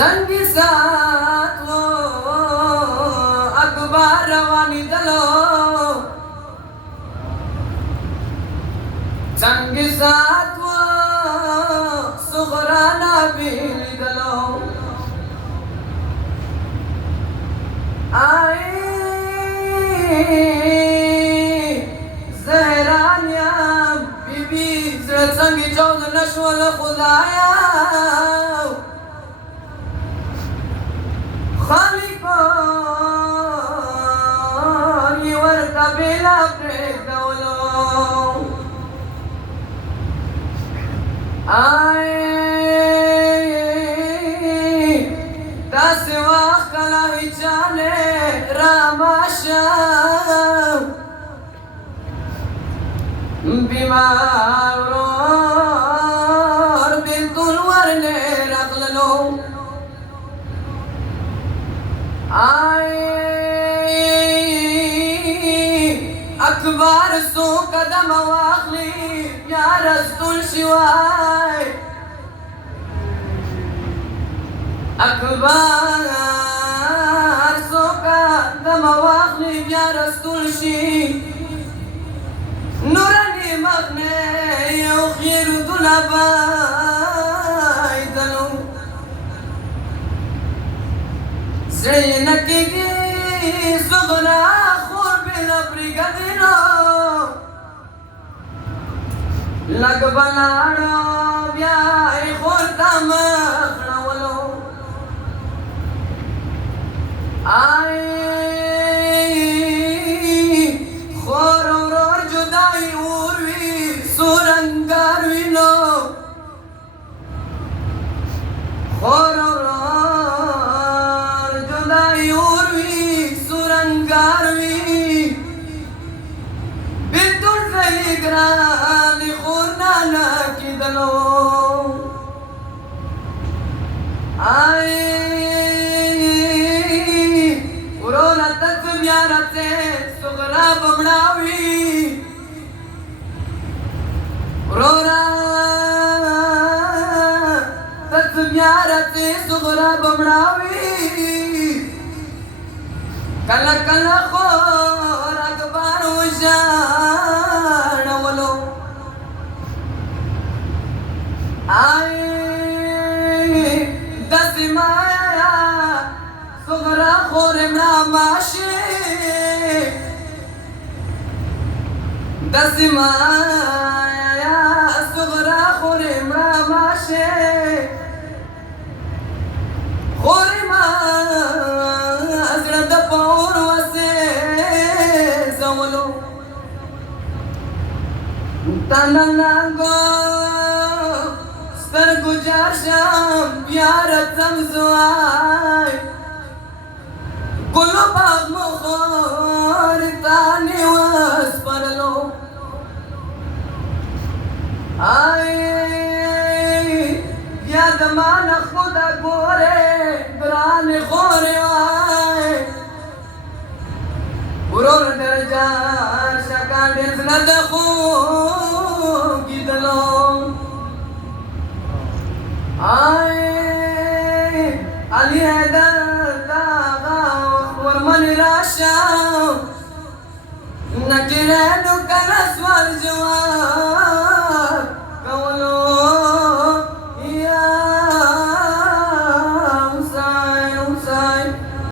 संगी साथ वो अखबार रवानी दलो संगी साथ वो सुगराना बीली दलो आई जहरानिया बीबी संगी चौद नशवल खुदाया बेला प्रेतवलो आए दस वक्तला हिचाले रामाशा बीमारो दिल तुलवरने रखलो आए अखबार सो कदम वाखली या रसूल शिवाय अखबार सो कदम वाखली या रसूल शी नूरनी मगने यखिर दुलाबाय दलो زينك صغرى خور بالابرقدنا لك بلانا بيا خور تمخنا ولو اي خور ورور جداي اوروي سورنگار وينو خور ورونا تسم يا رتي صغرى بمناوي ورونا تسم يا رتي صغرى بمناوي كلا كلا خور أكبر وشان ولو دسي مايا صغرى خور امرا ماشي دسي مايا صغرى خور امرا ماشي خور ما أزرد بور وسي زولو تنانغو سترگو جاشم بیارتم زواي گلو باغ مخور تاني واسپرلو آي یاد مانا خدا گوره بران خوره آي ورور درجا شکا دنس ندخو گیدلو آي علي هدر داغا ورمن راشا نكرانو كالاسوار جوان